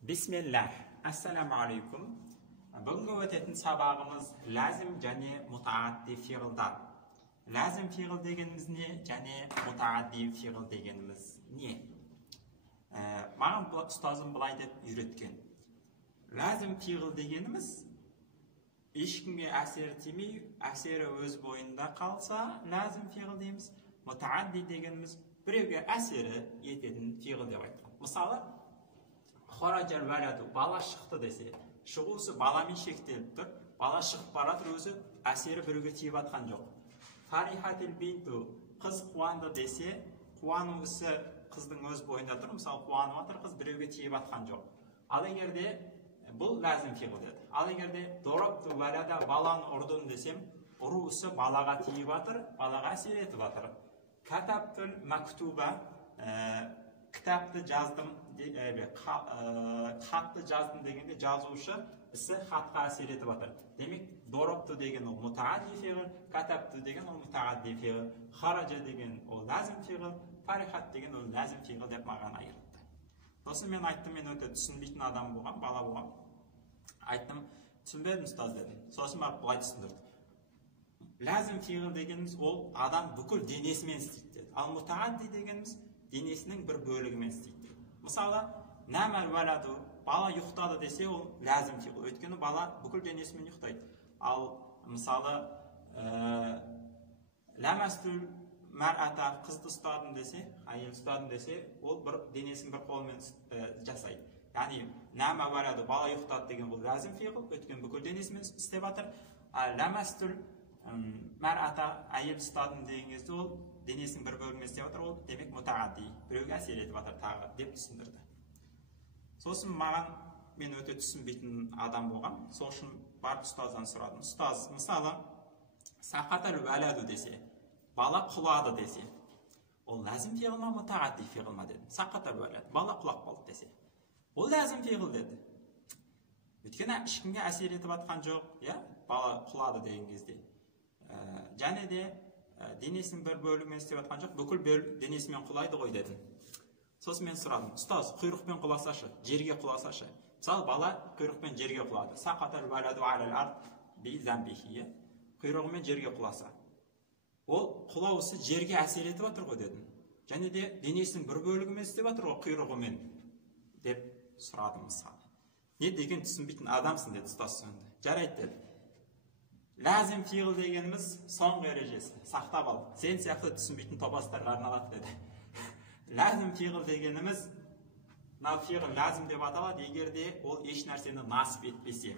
Bismillah. Assalamu alaikum. Бүгінгі өтетін сабағымыз ләзім және мутаадди фиғылдар. Ләзім фиғыл дегеніміз не және мутаадди фиғыл дегеніміз не? Маған ұстазым былай деп үйреткен. Ләзім фиғыл дегеніміз ешкімге әсері тимей, әсері өз бойында қалса, ләзім фиғыл дейміз. Мутаадди дегеніміз біреуге әсері ететін фиғыл деп айтқан. Мысалы, Хорajal валяду, бала шықты десе, шығуысы баламен шектеліп тұр, бала шығып баратыр, өзі әсері біреуге тиіп атқан жоқ. Фарихатил бинту, қыз қуанды десе, қуануысы қыздың өз бойында тұр, мысалы қуанып атыр, қыз біреуге тиіп атқан жоқ. Ал егерде бұл ләзім фиғыл деді. Ал егерде дорабту валяда, баланы ұрдым десем, ұруысы балаға тиіп атыр, балаға әсер етіп атыр. Катаптул мактуба, кітапты жаздым, хатты жаздым дегенде жазушы ісі хатқа әсер етіп атыр. Демек, дорабту деген ол мутаадди фиғыл, катапту деген ол мутаадди фиғыл, хараджа деген ол ләзім фиғыл, фарихат деген ол ләзім фиғыл деп маған айырылды. Сосын мен айттым, мен өте түсінбейтін адам болған, бала болған. Айттым, түсінбедім ұстаз дедім. Сосын барып былай түсіндірді. Ләзім фиғыл дегеніміз ол адам бүкіл денесімен істейді деді. Ал мутаадди дегеніміз денесінің бір бөлігімен істейді. Мысалы, нәмәл валаду, бала ұйықтады десе, ол ләзім фиғыл. Өйткені бала бүкіл денесімен ұйықтайды. Ал мысалы, ләмәстул мәрәта, қызды ұстадым десе, әйел ұстадым десе, ол бір денесін бір қолымен жасайды. Яғни, нәмә валаду, бала ұйықтады деген бұл ләзім фиғыл, өйткені бүкіл денесімен істеп атыр. Ләмәстул мәрәта, әйел ұстадым деген кезде ол денесінің бір бөлігімен істеп отыр, ол демек мутаадди, біреуге әсер етіп отыр тағы деп түсіндірді. Сосын маған мен өте түсінбейтін адам болған, сол үшін барып ұстаздан сұрадым. Ұстаз, мысалы, сақатал валаду десе, бала құлады десе, ол ләзім фиғыл ма, мутаадди фиғыл ма дедім. Сақатал валаду, бала құлап қалды десе, ол ләзім фиғыл деді. Өйткені ешкімге әсер етіп атқан жоқ, бала құлады деген кезде. Және де денесінің бір бөлігімен істеп атқан жоқ, бүкіл денесімен құлайды ғой дедім. Сосын мен сұрадым, ұстаз, құйрықпен құласашы, жерге құласашы. Мысалы, бала құйрықпен жерге құлады. Сақатал валаду алал ард би замбихи, құйрығымен жерге құласа. Ол құлауысы жерге әсер етіп отыр ғой дедім. Және де денесінің бір бөлігімен істеп отыр ғой құйрығымен деп сұрадым мысалы. Не деген түсінбейтін адамсың деді ұстаз сонда. Жарайды деді. Ләзім фиғыл дегеніміз соңғы ережесі, сақтап ал. Сен сияқты түсінбейтін топастарға арналады деді. Ләзім фиғыл дегеніміз, фиғыл ләзім деп аталады, егерде ол еш нәрсені насып етпесе.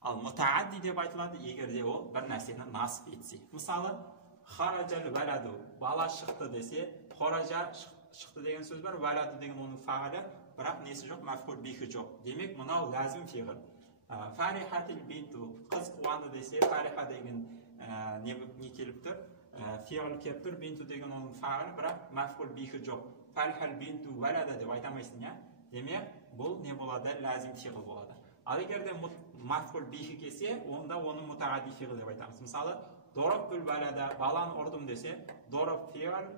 Ал мутаадди деп айтылады, егерде ол бір нәрсені насып етсе. Мысалы, хараджал валаду, бала шықты десе, хоража шықты деген сөз бар, валаду деген оның фағалы, бірақ несі жоқ, мәфғул бихи жоқ. Демек, мынау ләзім фиғыл. Фарихатил бинту, қыз қуанды десе, фариха деген не келіп тұр, фиғыл келіп тұр, бинту деген оның фағылы, бірақ мәфғул бихи жоқ. Фарихал бинту валада деп айтамайсың, демек, бұл не болады, ләзім фиғыл болады. Ал егерде мәфғул бихи келсе, онда оны мутаадди фиғыл деп айтамыз. Мысалы, дорабтул валада, баланы ұрдым десе, дораб фиғыл,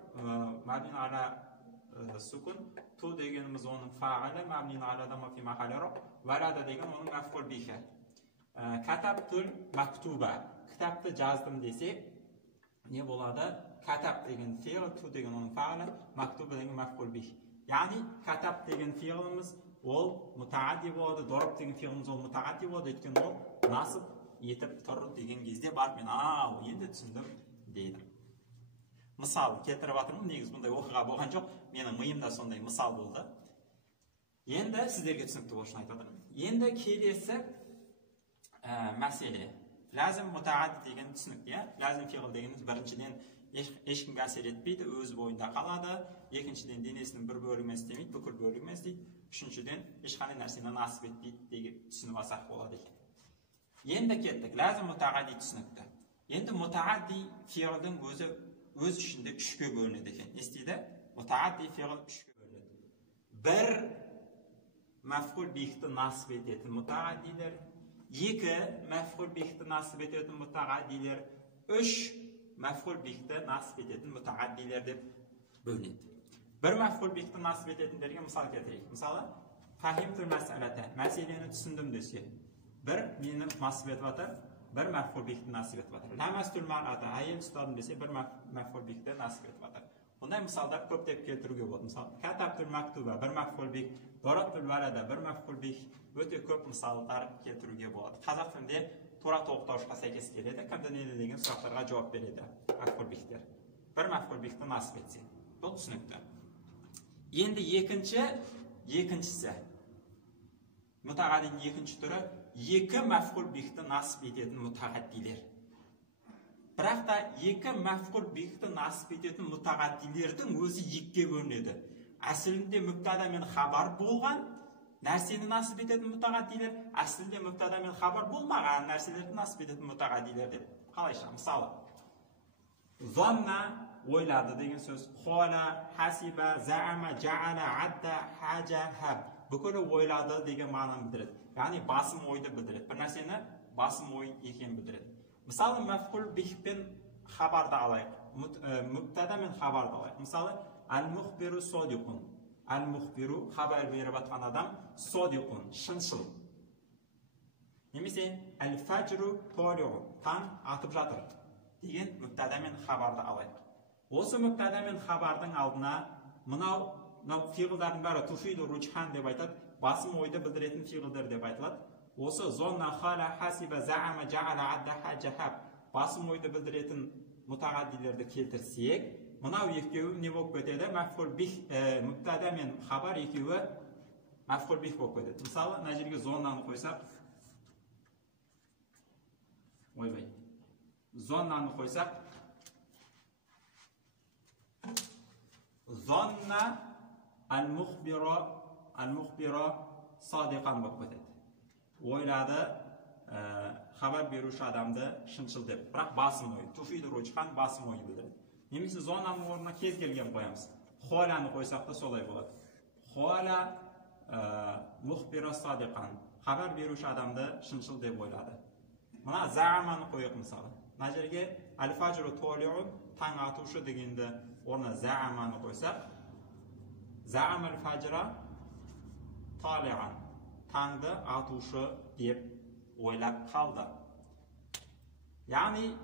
мәбнин ала сукун, ту дегеніміз оның фағылы, мәбнин алада мафи махалеро, валада деген оның мәфғул бихи. Катаптул мактуба, кітапты жаздым десе, не болады? Катап деген фиғыл, ту деген оның фағылы, мактуба деген мәфғул бихи. Яғни, катап деген фиғылымыз ол мутаадди болады, дораб деген фиғылымыз ол мутаадди болады, өйткені ол насып етіп тұр деген кезде барып мен, енді түсіндім дейді. Мысал келтіріп атырмын, негіз бұндай оқиға болған жоқ, менің миымда сондай мысал болды. Енді сіздерге түсінікті болсын айтып отырмын. Енді келесі мәселе. Ләзім мутаадди деген түсінікті, ләзім фиғыл дегеніміз біріншіден ешкімге әсер етпейді, өз бойында қалады. Екіншіден денесінің бір бөлігімен істемейді, бүкіл бөлігімен істейді. Үшіншіден ешқандай нәрсені насып етпейді деген түсініп алсақ болады екен. Енді кеттік, ләзім мутаадди түсінікті. Енді мутаадди фиғылдың өз ішінде үшке бөлінеді екен. Не істейді? Мутаадди фиғыл үшке бөлінеді. Бір мәфғул бихті насып ететін мутааддилер, екі мәфғул бихті насып ететін мутааддилер, үш мәфғул бихті насып ететін мутааддилер деп бөлінеді. Бір мәфғул бихті насып ететіндерге мысал келтірейік. Мысалы, Fahimtul mas'alata, мәселені түсіндім десе, бір мені насып етіп жатыр, бір мәфғул бихті насып етіп жатыр. Ламастул мар'ата, әйел ұстадым десе, бір мәфғул бихті насып етіп жатыр. Бұндай мысалдар көптеп келтіруге болады. Мысалы, катабтул мактуба, бір мәфғул бих, дарабтул валада, бір мәфғул бих, өте көп мысалдар келтіруге болады. Қазақ тілінде тура толықтауышқа сәйкес келеді, кімді нені деген сұрақтарға жауап береді мәфғул бихтер. Бір мәфғул бихті насып етсе. Бұл түсінікті. Енді екіншісі. Мутағаддидің екінші түрі екі мәфғул бихті насып ететін мутағаддилер. Бірақ та екі мәфғул бихті насып ететін мутағаддилердің өзі екіге бөлінеді. Әсілінде мүбтада мен хабар болған нәрсені насып ететін мутағаддилер, әсілінде мүбтада мен хабар болмаған нәрселерді насып ететін мутағаддилер деп. Қалайша? Мысалы, зонна ойлады деген сөз. Хола, хасиба, заама, жаала, адда, хажа, хаб. Бүкілі ойлады деген мағынаны білдіреді. Яғни басым ойды білдіреді. Бір нәрсені басым ой екен білдіреді. Мысалы, мәфғул бихпен хабарды алайық. Мүбтада мен хабарды алайық. Мысалы, әл-мухбиру содиқун. Әл-мухбиру хабар беріп атқан адам содиқун, шыншыл. Немесе әл-фаджру толиғун, таң атып жатыр деген мүбтада мен хабарды алайық. Осы мүбтада мен хабардың алдына мынау фиғылдардың бәрі туфиду руджхан деп айтады, басым ойды білдіретін фиғылдар деп айтылады. Осы зонна, хала, хасиба, заама, жаала, адда, хаджа, хаб басым ойды білдіретін мутағаддилерді келтірсек, мынау екеуі не болып кетеді? Мәфғул бих, мүбтада мен хабар екеуі мәфғул бих болып кетеді. Мысалы, мына жерге зоннаны қойсақ, зоннаны қойсақ, зонна әл-мухбира садиқан болып кетеді. Ойлады, хабар беруші адамды шыншыл деп. Бірақ басым ой, туфиду руджхан басым ой білдіреді. Немесе зонаның орнына кез келген қоямыз. Холаны қойсақ та солай болады. Хола мухбира садиқан, хабар беруші адамды шыншыл деп ойлады. Мына зааманы қойық мысалы. Мына жерге әл-фаджру толиғун, таң атушы дегенді орнына зааманы қойсақ, заам әл-фаджра талиған, таңды атушы деп ойлап қалды. Яғни,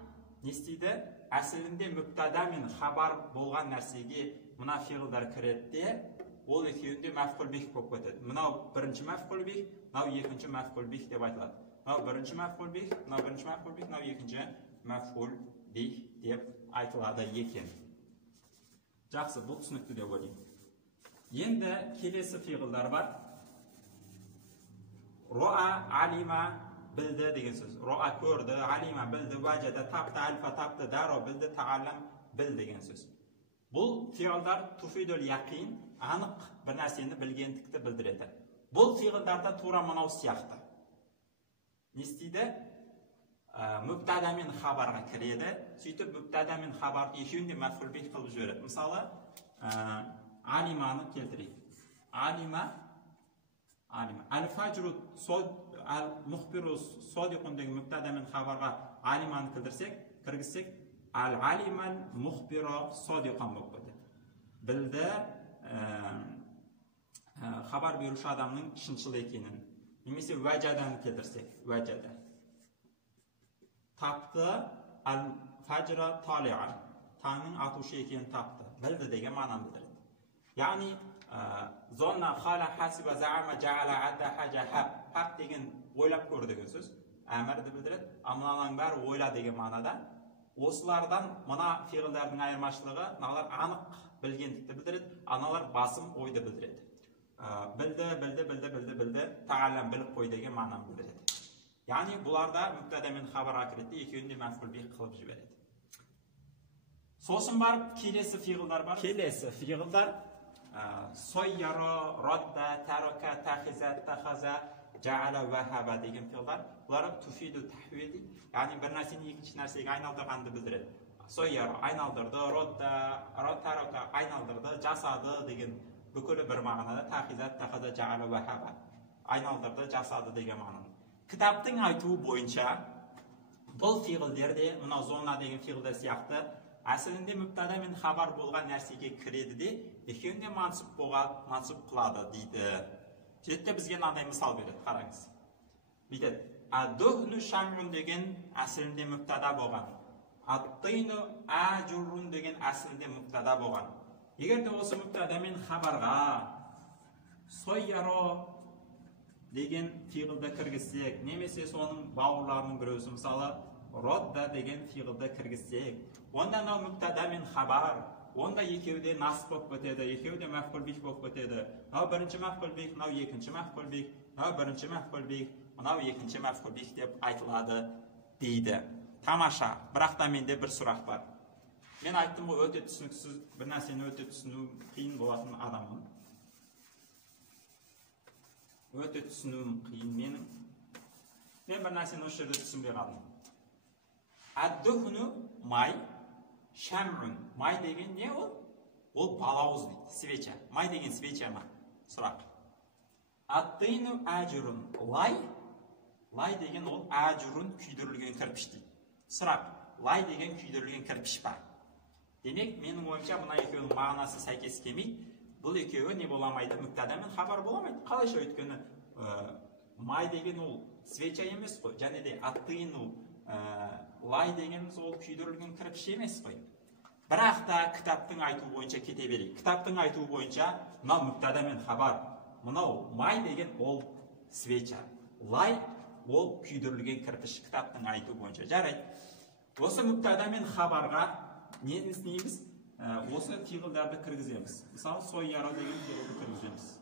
не істейді? Әсілінде мүбтада мен хабар болған нәрсеге мына фиғылдар кіретті, ол екеуінде мәфғул бих болып кетеді. Мынау бірінші мәфғул бих, мынау екінші мәфғул бих деп айтылады. Мынау бірінші мәфғул бих, мынау бірінші мәфғул бих, мынау екінші мәфғул бих деп айтылады екен. Жақсы, бұл түсінікті деп ойлаймын. Енді келесі фиғылдар бар. Роа, алима, білді деген сөз. Роа көрді, алима білді, ваджада тапты, альфа тапты, даро білді, тағалам білді деген сөз. Бұл фиғылдар туфидул яқин, анық бір нәрсені білгендікті білдіреді. Бұл фиғылдарда тура мынау сияқты. Не істейді? Мүбтада мен хабарға кіреді, сөйтіп мүбтада мен хабар екеуінде мәфғул бих қылып жібереді. Мысалы, алиманы келтірейік. Алима, әл-фаджру әл-мухбиру содиқун деген мүбтада мен хабарға алиманы кіргізсек, әл-алиман мухбира содиқан болып кетеді. Білді хабар беруші адамның шыншыл екенін. Немесе вәжаданы келтірсек, вәжада. Тапты, әл-фаджра талиған, таңның атушы екенін тапты. Білді деген мағынаны білдіреді. Яғни, зонна, хала, хасиба, заама, жаала, адда, хаджа, хаб деген ойлап көр деген сөз. Әмірді білдіреді. Амыналардың бәрі ойла деген мағынада. Осылардан мына фиғылдардың айырмашылығы, мыналар анық білгендікті білдіреді, аналар басым ойды білдіреді. Білді, тағалам біліп қой деген мағынаны білдіреді. Яғни бұларда мүбтада мен хабарға кіреді, екеуінде мәфғул бих қылып жібереді. Сосын барып келесі фиғылдар бар. Келесі фиғылдар сойяро, родда, тарока, тахиза, тахаза, жаала, вахаба деген фиғылдар. Бұлар туфиду тахвиди, яғни бір нәрсені екінші нәрсеге айналдырғанды білдіреді. Сойяро айналдырды, родда, тарока айналдырды, жасады деген бүкілі бір мағынада тахиза, тахаза, жаала, вахаба айналдырды, жасады деген мағынада. Кітаптың айтуы бойынша бұл фиғылдерде, мына зона деген фиғылдар сияқты, әсілінде мүбтада мен хабар болған нәрсеге кіреді де, екеуінде мансып қылады дейді. Жетте бізге мынандай мысал береді, қараңыз. Бүйтеді. Ад-духну шам'ун деген әсілінде мүбтада болған. Ат-тину ажурун деген әсілінде мүбтада болған. Егер де осы мүбтадамен хабарға сойяро деген фиғылды кіргізсек, немесе соның бауырларының біреусі, мысалы родда деген фиғылды кіргізсек, онда мынау мүбтада мен хабар, онда екеуі де насып болып кетеді, екеуі де мафғул бих болып кетеді. Мынау бірінші мафғул бих, мынау екінші мафғул бих, мынау бірінші мафғул бих, мынау екінші мафғул бих деп айтылады дейді. Тамаша. Бірақ та менде бір сұрақ бар. Мен айттым ғой, өте түсініксіз, бір нәрсені өте түсіну қиын болатын адаммын. Өте түсінуім қиын менің. Мен бір нәрсені осы жерде түсінбей қалдым. Ад-духну май, шам'ун. Май деген не ол? Ол балауыз дейді, свеча. Май деген свеча ма? Сұрақ. Ат-тину ажурун. Лай деген ол ажурун күйдірілген кірпіш дейді. Сұрақ. Лай деген күйдірілген кірпіш бар. Демек, менің ойымша мына екеуінің мағынасы сәйкес келмейді. Бұл екеуі не боламайды? Мүбтада мен хабар боламайды. Қалайша, өйткені май деген ол свеча емес қой. Және де ат-тину лай дегеніміз ол күйдірілген кірпіш емес қой. Бірақ та кітаптың айтуы бойынша кете берейік. Кітаптың айтуы бойынша мынау мүбтада мен хабар. Мынау май деген ол свеча. Лай ол күйдірілген кірпіш, кітаптың айтуы бойынша. Жарайды. Осы мүбтада мен хабарға не істейміз? Осы фиғылдарды кіргіземіз. Мысалы, сойяро деген фиғылды кіргіземіз.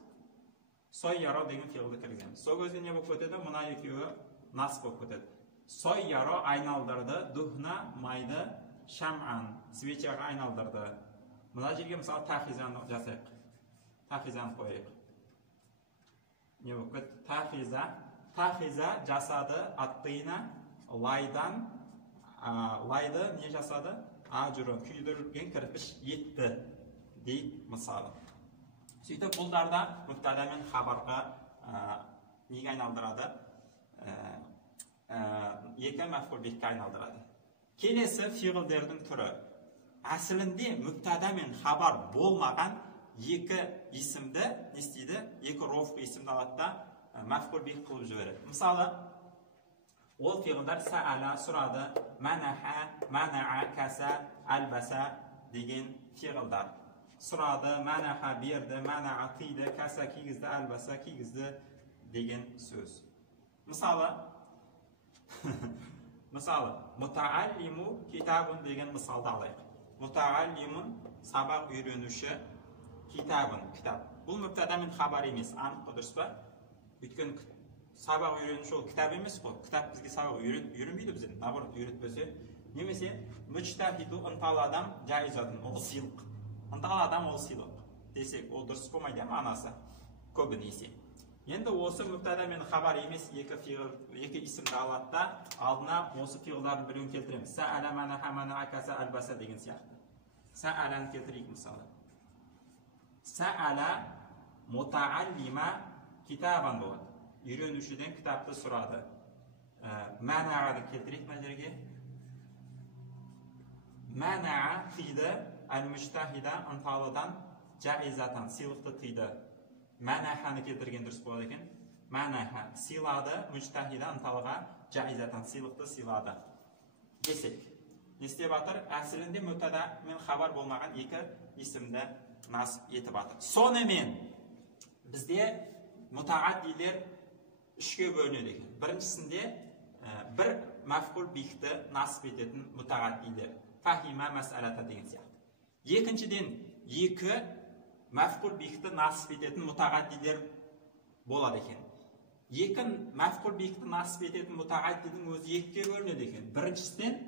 Сойяро деген фиғылды кіргіземіз. Сол кезде не болып кетеді? Мына екеуі нас болып кетеді. Сойяро айналдырды, духна майды, шам'ан свечаға айналдырды. Мына жерге мысалы тахизаны жасайық. Тахизаны қойайық. Не болып кетті? Тахиза жасады, ат-тина лайды не жасады? Ажуры күйдірілген кірпіш етті дейді мысалы. Сөйтіп бұлдарда мүбтада мен хабарға неге айналдырады? Екі мафғул бихке айналдырады. Келесі фиғылдердің түрі. Әсілінде мүбтада мен хабар болмаған екі исімді не істейді? Екі рофғы исімді алады да мафғул бих қылып жібереді. Мысалы, ол фиғылдар саала сұрады, манаха, манаа, каса, албаса деген фиғылдар. Сұрады, манаха берді, манаа қиды, каса кигізді, албаса кигізді деген сөз. Мысалы, мутааллиму китабун деген мысалды алайық. Мутааллимун сабақ үйренуші, китабун кітап. Бұл мүбтада мен хабар емес, анық дұрыс па? Өйткені сабақ үйренуші ол кітап емес қой. Кітап бізге сабақ үйренбейді бізден. Наоборот, үйретпесе. Немесе муджтахиду ынталы адам жайзатын, ол сыйлық. Ынталы адам ол сыйлық десек, ол дұрыс болмайды мағынасы көбінесе. Енді осы мүбтада мен хабар емес екі исімді алады да алдына осы фиғылдардың біреуін келтіреміз. Саала, манаха, манаа, каса, албаса деген сияқты. Сааланы келтірейік мысалы. Саала мутааллима китабан болады. Үйренушіден кітапты сұрады. Манағаны келтірейік мына жерге. Манаа тыйды, әл-мүжтахида ынталыдан жаизатан сыйлықты тыйды. Манаханы келтірген дұрыс болады екен. Манаха сыйлады, мүжтахида ынталыға жаизатан сыйлықты сыйлады. Десек. Не істеп жатыр? Әсілінде мүбтада мен хабар болмаған екі исімді насып етіп жатыр. Сонымен бізде мутааддилер үшке бөлінеді екен. Біріншісінде бір мафғул бихті насып ететін мутааддилер. Фахима мас'алата деген сияқты. Екіншіден екі мафғул бихті насып ететін мутааддилер болады екен. Екі мафғул бихті насып ететін мутааддилдің өзі екіге бөлінеді екен. Біріншісінен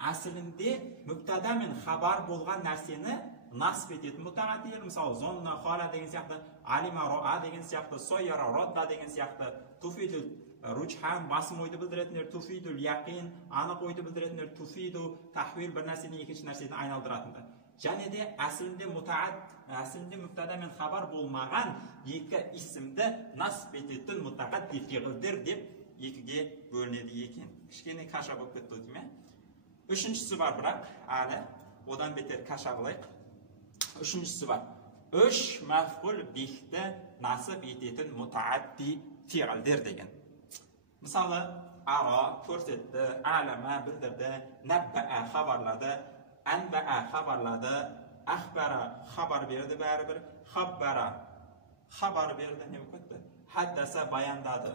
әсілінде мүбтада мен хабар болған нәрсені насып ететін мутааддилер, мысалы зонна хала деген сияқты, алима роа деген сияқты, сойяра родда деген сияқты, туфидул руджхан басым ойды білдіретіндер, туфидул яқин анық ойды білдіретіндер, туфиду тахвил бір нәрседен екінші нәрседен айналдыратындар. Және де әсілінде мүбтада мен хабар болмаған екі исімді насып ететін мутаадди фиғылдер деп екіге бөлінеді екен. Кішкене каша болып кетті дейме? Үшіншісі бар бірақ, әлі одан бетер каша қылайық. Үшіншісі бар. Üç maf'ul bih'te nasip etетін mutaaddi fi'ildir degan. Мысалы, ara ko'rsatdi, alama bildirdi, nabba'a xabarladi, anba'a xabarladi, axbara xabar berdi baribir, xabbara xabar berdi, nima ketdi? Haddasa bayandadi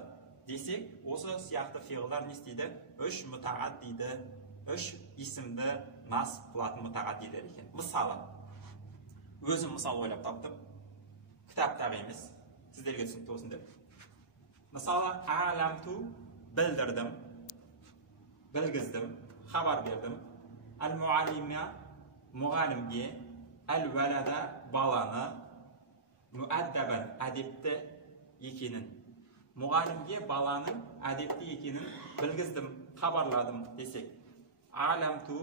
desek, o'sha siyoqda fe'llar ne isteydi? Üç mutaaddidi, üç ismni nasb qiladi mutaaddilar ekan. Misol, o'zim misol o'ylab topdim. Kitobdagi emas, sizlarga tushunib bo'lsin deb. Misol, alamtu bildirdim, bilgizdim, xabar berdim. Al-muallima muallimga, al-valada balani, muaddaban adibda ekenin. Muallimga balaning adibda ekenin bilgizdim, xabarladim desek. Alamtu,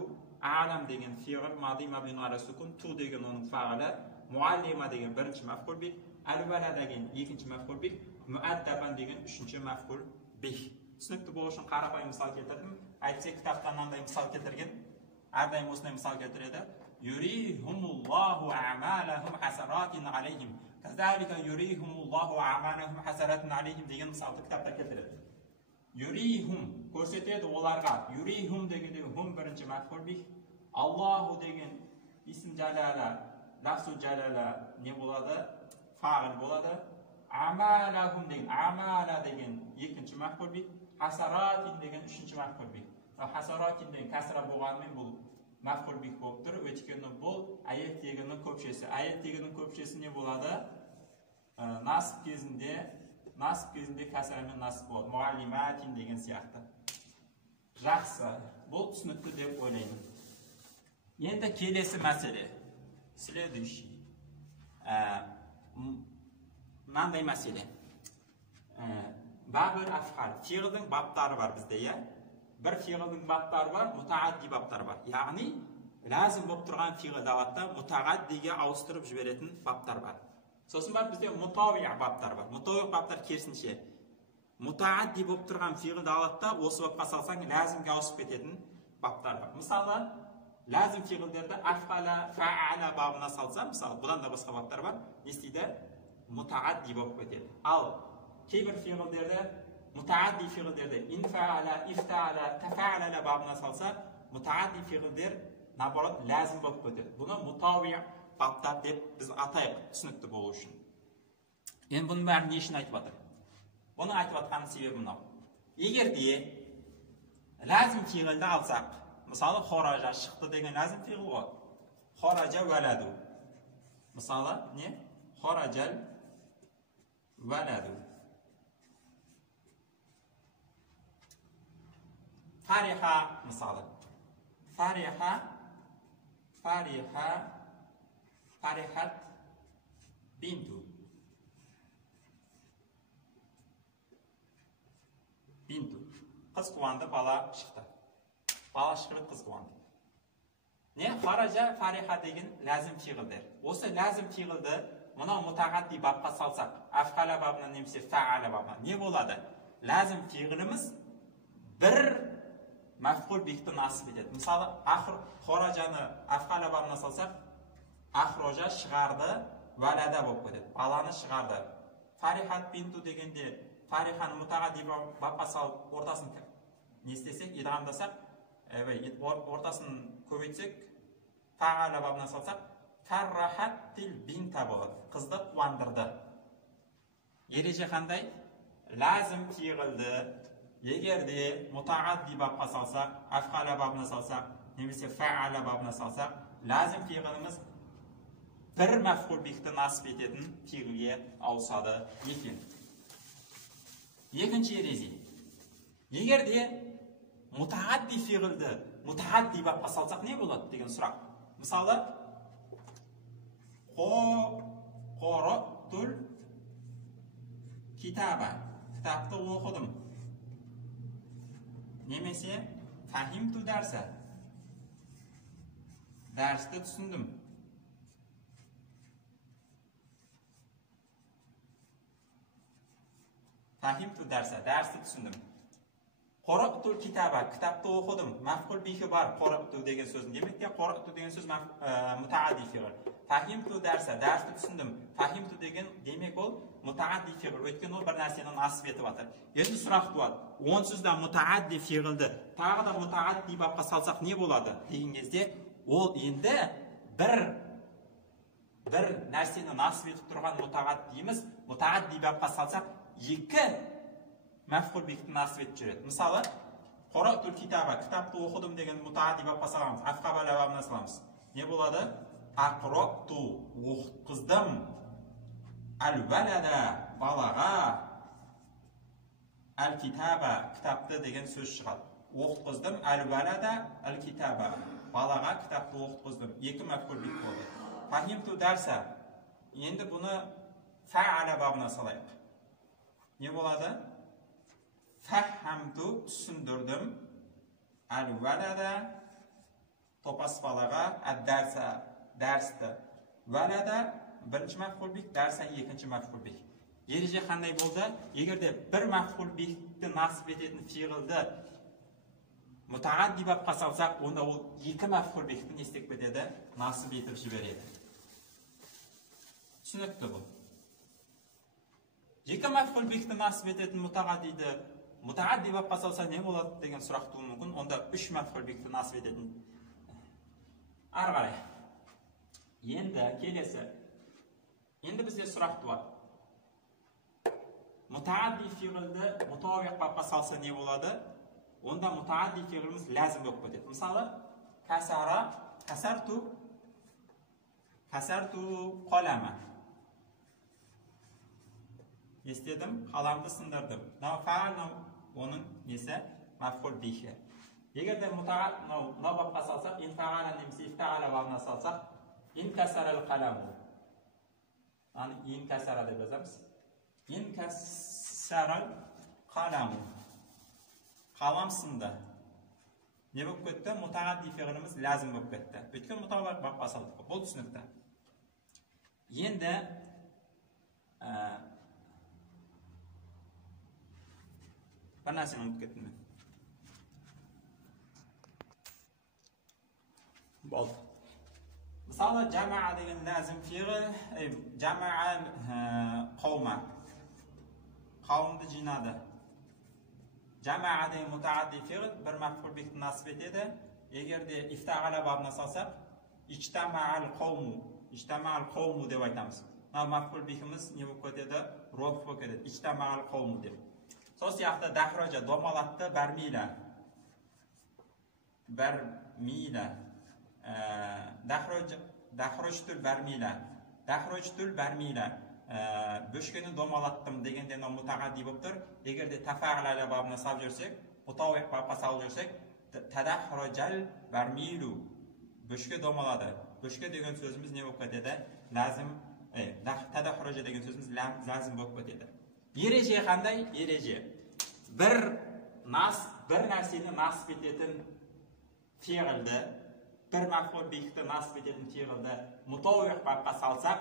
alam degan fi'il madi mabni ala sukun, tu degan onun fa'ili, muallima degan birinchi maf'ul bih, al-valada degan ikkinchi maf'ul bih, muaddaban degan uchinchi maf'ul bih. Tushunibdi bo'lishini qarabay misol keltirdim. Aytsak kitobdan qanday misol keltirgan? Ardayim o'sini misol keltiradi. Yurihumullohu a'malahum hasaratin alayhim. Kazalika yurihumullohu a'malahum hasaratin alayhim degan misolni kitobda keltiradi. Yurihum ko'rsatadi ularga. Yurihum deganda hum birinchi maf'ul bih. Allohu degan ism jalala, lafzul jalala ne bo'ladi? Fa'il bo'ladi. Amalahum degan amala degan ikkinchi maf'ul bih. Hasaratin degan uchinchi maf'ul bih. Hasaratin degan kasra bo'lganmi bu maf'ul bih bo'libdir. O'tkani bu ayat deganning ko'pchisi. Ayat deganning ko'pchisi ne bo'ladi? Nasb kezinde kasra bilan nasb bo'ladi. Muallimatin degan siyoqda. Yaxshi. Bu tushunibdi deb o'ylayman. Endi kelasi masala. Следующий. Qanday masala? Babul af'al. Fi'lning babtlari bor bizda, ya. Bir fi'lning babtlari bor, mutaaddi babtlari bor. Ya'ni lazım bo'lib turgan fi'l davatda mutaaddiga aushtirib jiberatin bablar bor. So'sin bor bizda mutavi' bablar bor. Mutavi' bablar kersincha mutaaddi bo'lib turgan fi'l davatda o'sib babga solsang lazimga aushib ketadigan bablar bor. Masalan, lazım fi'llarda af'ala, fa'ala babına salsa, misol, bundan da boshqa bablar bor. Nestida mutaaddi bo'lib ketadi. Al keyber fi'llarda mutaaddi fi'llarda infa'ala, ifta'ala, tafa'ala babına salsa, mutaaddi fi'llar naborat lazım bo'lib ketadi. Buni mutavi' bablar deb biz atayıq, tushunibdi bo'lishi uchun. Endi buni bari ne ishni aytib? Buni aytayotgan sababi buni. Agarda lazım fi'lni alsak, misol xoraja chiqdi degan lazım fi'l bor. Xoraja valadu. Misol ne? Xorajal valadu. Fariha misol. Farihat bintu. Qiz quvandi, bala chiqdi. Bala chiqib qiz quvandi. Ne? Xaraja fariha degan lazım fi'ildir. O'sha lazım fi'ilni mana mutaaddi babga solsak, af'ala babdan nemsi fa'ala babdan ne bo'ladi? Lazım fi'ilimiz bir maf'ul bihni nasib etadi. Misol, xorajani af'ala babdan solsak, axroja chiqardi, valada bo'lib ketadi. Balani chiqardi. Farihat bintu deganda farihani mutaaddi babga solib o'rtasini ne istesak, idg'amlasak, o'rtasini ko'paytsek, fa'ala babdan solsak, farrahatil binta bo'ladi. Qizni quvondirdi. Ereja qanday? Lazım fi'ilni agarda mutaaddi babga solsak, af'ala babdan solsak, nemisi fa'ala babdan solsak, lazım fi'ilimiz bir maf'ul bihni nasib etadigan fi'lga avsadi ekan. Ikkinchi erezi. Agarda mutaaddi fi'ilni mutaaddi babga solsak ne bo'ladi degan so'roq. Misol, qara'tul kitaba. Kitobni o'qidim. Nemesi fahimtu darsa. Darsni tushundim. Fahimtu darsa, darsni tushundim. Qara'tul kitaba, kitobni o'qidim. Maf'ul bihi bor, qara'tu degan so'z. Demakki, qara'tu degan so'z mutaaddi fi'il. Fahimtu darsa, darsni tushundim. Fahimtu degan demak ol mutaaddi fe'l. O'tgan ol bir narsani nasb etib atar. Endi so'roq bo'lar. Onsizdan mutaaddi fe'lni tag'ida mutaaddi babga salsak ne bo'ladi degingizda, ol endi bir narsani nasb etib turgan mutaaddiimiz mutaaddi babga salsak ikki maf'ul bihi nasb etib yuradi. Misoli, qara'tul kitaba, kitobni o'qidim degan mutaaddi babga salamiz. Afqaba lavabni salamiz. Ne bo'ladi? Aqra'tu, o'qitdim. Al-valada, balaga. Al-kitaba, kitobni degan so'z chiqadi. O'qitdim. Al-valada, al-kitaba, balaga, kitobni o'qitdim. Ikki maf'ul bihi bo'ldi. Fahimtu darsa. Endi buni fa'ala babına salayıq. Ne bo'ladi? Fahhamtu, tushundirdim. Al-valada, topas balaga, ad-darsa, darsda. Valada birinchi maf'ul bih, darsa ikkinchi maf'ul bih. Yerije qanday bo'ldi? Agarda bir maf'ul bihni nasb etadigan fe'lni mutaaddi babga salsak, onda u ikki maf'ul bihni istek ketadi, nasb etib jiberadi. Tushunibdi bu. Ikki maf'ul bihni nasb etadigan mutaaddi babga salsa ne bo'ladi degan so'roq tug'ilishi mumkin. Onda 3 maf'ul bihni nasb etadigan arg'alay. Endi kelesi. Endi bizga so'roq bor. Mutaaddi fe'lni mutaviq babga salsa ne bo'ladi? Onda mutaaddi fe'limiz lazim bo'lib ketadi. Misoli, kasara, kasartu qalama. Estedim, qalamni sindirdim. Fa'alni onun nesi? Maf'ul bihi. Agarda mutaaddi babga salsak, in fa'ala nemsi ifta'ala babga salsak, in kasara al-qalamu. Yani in kasara deb yozamiz. In kasara al-qalamu. Qalam sindi. Ne bo'lib ketdi? Mutaaddi fe'limiz lazim bo'lib ketdi. O'tgan mutaviq babga saldik. Bu tushunibdi. Endi bir narsani unutib ketdim. Bo'ldi. Misoli, jamaa degan lazim fe'l, jamaa qavma. Qavmni jinadi. Jamaa degan mutaaddi fe'l bir maf'ul bihi nasb etadi. Agarda ifta'ala babni salsak, ijtama'al qawmu deb aytamiz. Maf'ul bihimiz ne bo'lib ketadi? Rof bo'lib ketadi. Ijtama'al qawmu deb. So'z yaxta dahroja domalatda barmila. Dahrojtul barmila. Bo'shkani domalatdim deganda nom mutaaddi bo'libdir. Agarda tafa'ala babni solib yursak, mutaviq babga solib yursak, tadahrojal barmilu. Bo'shka domaladi. Bo'shka degan so'zimiz ne bo'lib ketadi? Lazim, tadahroja degan so'zimiz lazim bo'lib ketadi. Yereje qanday? Yereje. Bir narsani nasb etadigan fe'lni, bir maf'ul bihni nasb etadigan fe'lni mutaviq babga salsak,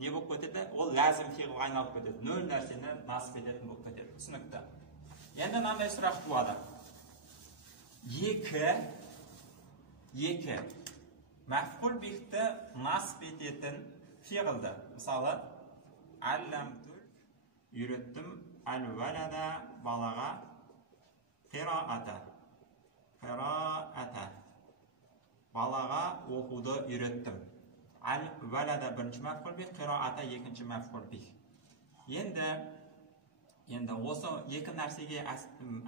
ne bo'lib ketadi? O lazim fe'lga aylanib ketadi. Nol narsani nasb etadigan bo'lib ketadi. Tushunibdi? Endi qanday so'roq bo'ladi? Yeki maf'ul bihni nasb etadigan fe'lni, misoli, allamtu yürüttüm al-valada balaga qira'ata balaga o'qudi yürüttüm. Al-valada birinchi maf'ul bih, qira'ata ikkinchi maf'ul bih. Endi o'sha ikki narsaga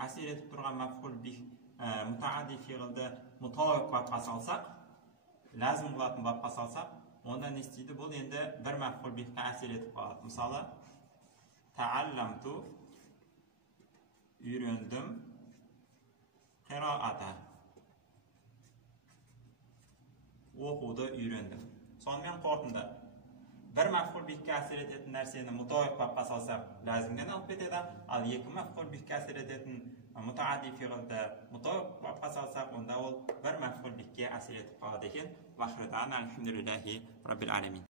asir etib turgan maf'ul bih mutaaddi fe'lni mutaviq babga salsak, lazim bo'lgan babga salsak, onda ne isteydi? Bu endi bir maf'ul bihga asir etib qoladi. Misoli, ta'allamtu öğrendim qira'ata o'qudi öğrendim. Sondan qortunda bir maf'ul bihga asir etadigan narsani mutaviq babga salsak lazimdan olib ketadi. Al ikki maf'ul bihga asir etadigan mutaaddi fe'lni mutaviq babga salsak, unda u bir maf'ul bihga asir etib qoladi ekan. Vahridana alhamdulillahi robbil alamin.